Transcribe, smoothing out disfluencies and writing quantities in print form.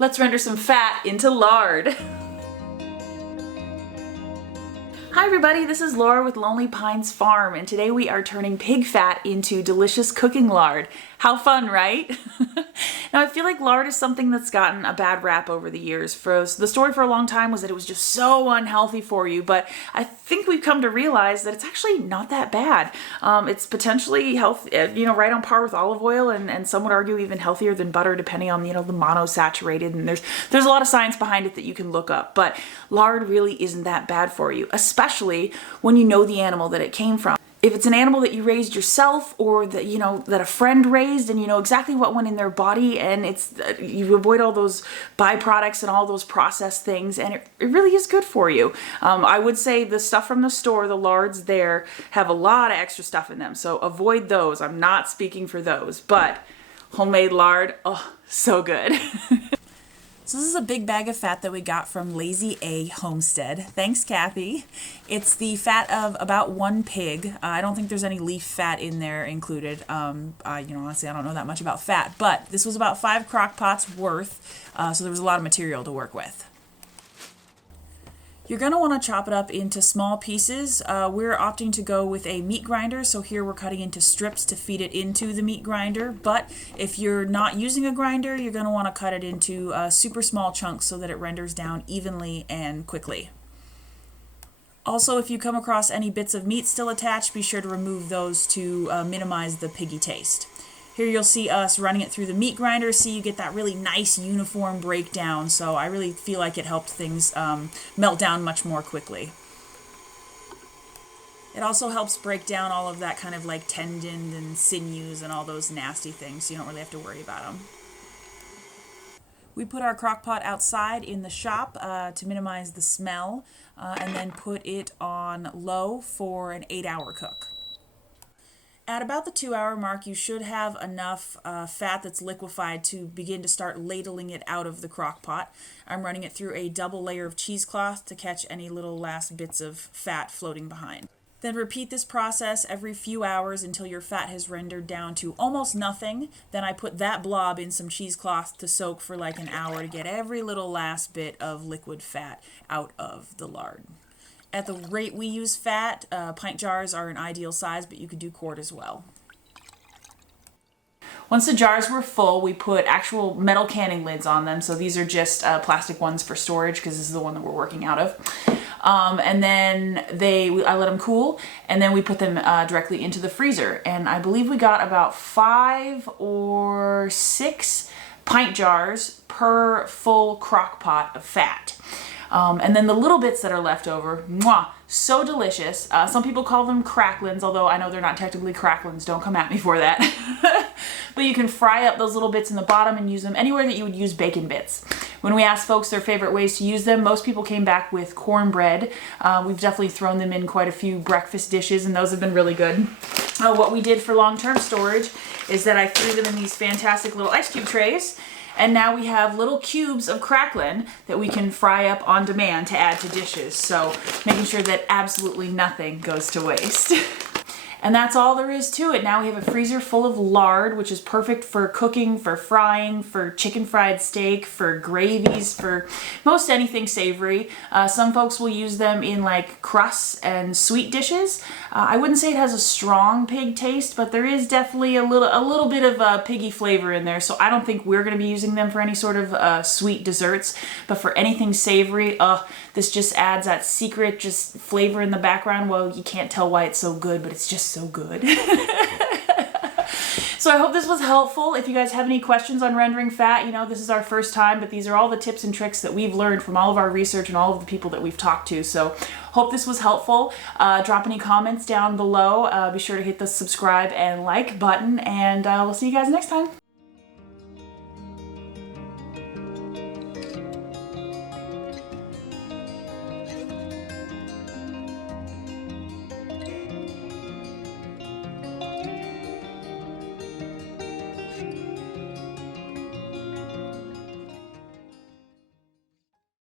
Let's render some fat into lard. Hi everybody, this is Laura with Lonely Pines Farm, and today we are turning pig fat into delicious cooking lard. How fun, right? Now I feel like lard is something that's gotten a bad rap over the years. The story for a long time was that it was just so unhealthy for you, but I think we've come to realize that it's actually not that bad. It's potentially healthy, right on par with olive oil, and some would argue even healthier than butter, depending on the monosaturated. And there's a lot of science behind it that you can look up. But lard really isn't that bad for you, especially when you know the animal that it came from. If it's an animal that you raised yourself, or that that a friend raised, and you know exactly what went in their body, and you avoid all those byproducts and all those processed things, and it really is good for you. I would say the stuff from the store, the lards there, have a lot of extra stuff in them, so avoid those. I'm not speaking for those, but homemade lard, oh, so good. So this is a big bag of fat that we got from Lazy A Homestead. Thanks, Kathy. It's the fat of about one pig. I don't think there's any leaf fat in there included. Honestly, I don't know that much about fat, but this was about 5 crock pots worth, so there was a lot of material to work with. You're going to want to chop it up into small pieces. We're opting to go with a meat grinder, so here we're cutting into strips to feed it into the meat grinder. But if you're not using a grinder, you're going to want to cut it into super small chunks so that it renders down evenly and quickly. Also, if you come across any bits of meat still attached, be sure to remove those to minimize the piggy taste. Here you'll see us running it through the meat grinder, so you get that really nice uniform breakdown. So I really feel like it helped things melt down much more quickly. It also helps break down all of that kind of like tendon and sinews and all those nasty things, so you don't really have to worry about them. We put our crock pot outside in the shop to minimize the smell, and then put it on low for an 8-hour cook. At about the 2-hour mark, you should have enough fat that's liquefied to begin to start ladling it out of the crock pot. I'm running it through a double layer of cheesecloth to catch any little last bits of fat floating behind. Then repeat this process every few hours until your fat has rendered down to almost nothing. Then I put that blob in some cheesecloth to soak for like an hour to get every little last bit of liquid fat out of the lard. At the rate we use fat, pint jars are an ideal size, but you could do quart as well. Once the jars were full, we put actual metal canning lids on them. So these are just plastic ones for storage, because this is the one that we're working out of. And then I let them cool, and then we put them directly into the freezer. And I believe we got about 5 or 6 pint jars per full crock pot of fat. And then the little bits that are left over, mwah, so delicious. Some people call them cracklins, although I know they're not technically cracklins. Don't come at me for that. But you can fry up those little bits in the bottom and use them anywhere that you would use bacon bits. When we asked folks their favorite ways to use them, most people came back with cornbread. We've definitely thrown them in quite a few breakfast dishes, and those have been really good. What we did for long-term storage is that I threw them in these fantastic little ice cube trays. And now we have little cubes of cracklin that we can fry up on demand to add to dishes. So making sure that absolutely nothing goes to waste. And that's all there is to it. Now we have a freezer full of lard, which is perfect for cooking, for frying, for chicken fried steak, for gravies, for most anything savory. Some folks will use them in like crusts and sweet dishes. I wouldn't say it has a strong pig taste, but there is definitely a little bit of piggy flavor in there. So I don't think we're going to be using them for any sort of sweet desserts, but for anything savory, this just adds that secret just flavor in the background. Well, you can't tell why it's so good, but it's just so good. So I hope this was helpful. If you guys have any questions on rendering fat, this is our first time, but these are all the tips and tricks that we've learned from all of our research and all of the people that we've talked to. So hope this was helpful. Drop any comments down below. Be sure to hit the subscribe and like button, and we'll see you guys next time.